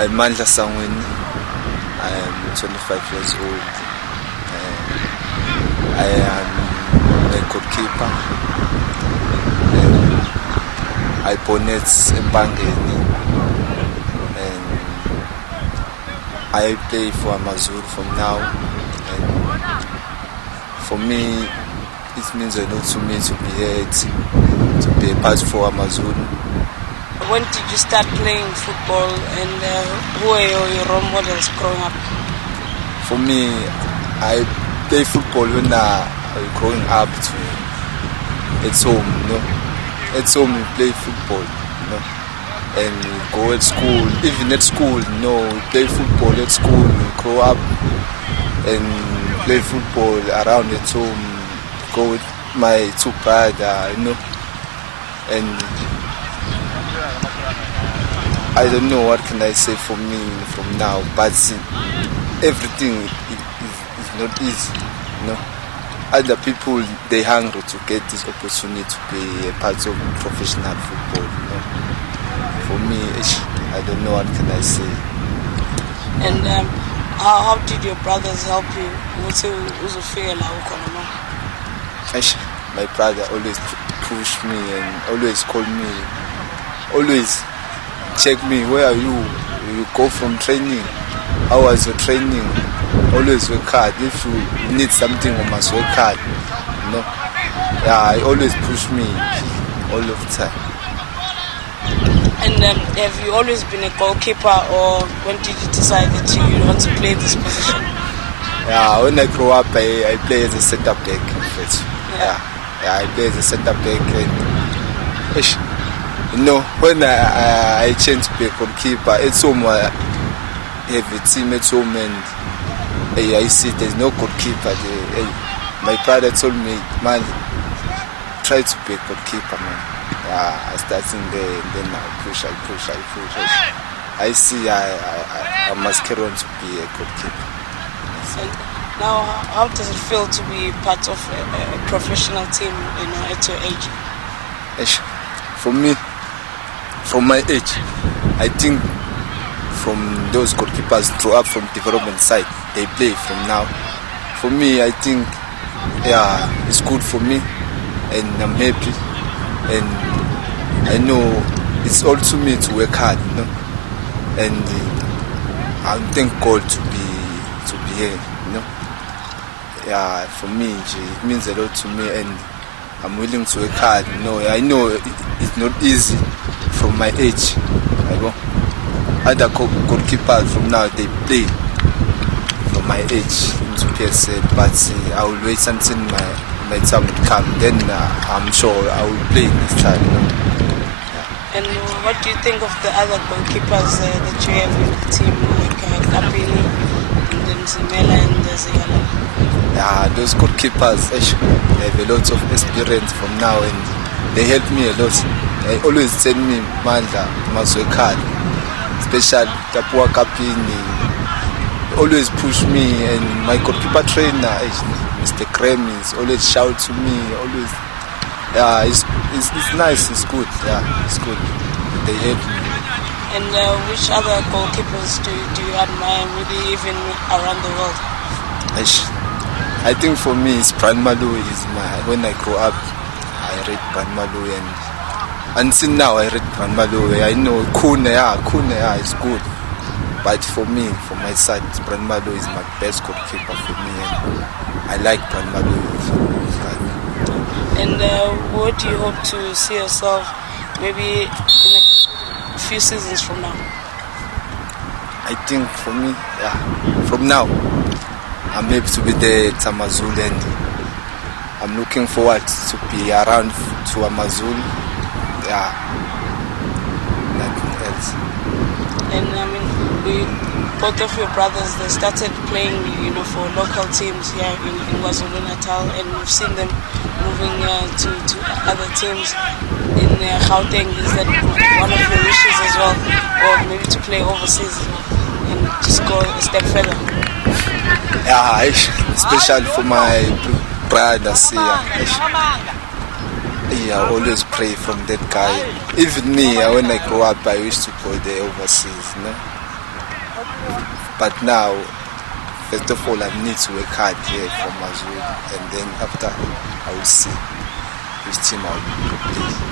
I'm Mandla Sangweni. I am 25 years old. I am a goalkeeper. I bonnet Empangeni. And I play for Amazulu from now. And for me, it means a lot to me to be here, to be a part for Amazulu. When did you start playing football, and who are your role models growing up? For me, I play football when I was growing up. At home, At home we play football, and we go at school. Even at school, we play football at school. We grow up and play football around at home. Go with my two brothers, and I don't know what can I say for me from now, but everything is not easy, Other people, they hungry to get this opportunity to be a part of professional football, For me, I don't know what can I say. And how did your brothers help you? My brother always push me and always call me, always check me, where are you? You go from training. How was your training? Always work hard. If you need something, you must work hard. He always push me all of the time. And have you always been a goalkeeper, or when did you decide that you want to play this position? When I grow up, I play as a centre back. I play as a centre back. When I changed to be a goalkeeper, it's home. I have a team at home, and I see there's no goalkeeper. My father told me, man, try to be a goalkeeper, man. I started there, and then I push. I see I must carry on to be a goalkeeper. And now, how does it feel to be part of a professional team, at your age? For me, from my age, I think from those goalkeepers throw up from development side, they play from now. For me, I think, it's good for me, and I'm happy, and I know it's all to me to work hard, and I thank God to be here, For me, it means a lot to me, and I'm willing to work hard. I know it's not easy from my age. Other goalkeepers from now, they play from my age into PSL, but I will wait until my time will come. Then I'm sure I will play this time. And what do you think of the other goalkeepers that you have in the team, like Kapini, and then Zimela and Zigala? Those goalkeepers, they have a lot of experience from now, and they help me a lot. They always tell me, Mandla, you must work hard. Especially Tapua Kapini, always push me, and my goalkeeper trainer, Mr. Kremis, always shout to me, always. It's nice, it's good, it's good. They help me. And which other goalkeepers do you admire, maybe even around the world? I think for me, it's Brian Malu. When I grow up, I read Brian Malu, and until now I read Brian Malu. I know Kune is good, but for me, for my side, Brian Malu is my best goalkeeper for me, and I like Brian Malu. And what do you hope to see yourself maybe in a few seasons from now? I think for me, from now, I'm able to be there at Amazulu, and I'm looking forward to be around to Amazulu. Nothing else. And both of your brothers, they started playing, for local teams here in KwaZulu-Natal, and we've seen them moving to other teams in Gauteng. Is that one of your wishes as well, or maybe to play overseas and just go a step further? Especially for my brothers here. I always pray from that guy. Even me, when I grow up, I used to go there overseas. But now, first of all, I need to work hard here for Mazulu, and then after I will see which team I will play.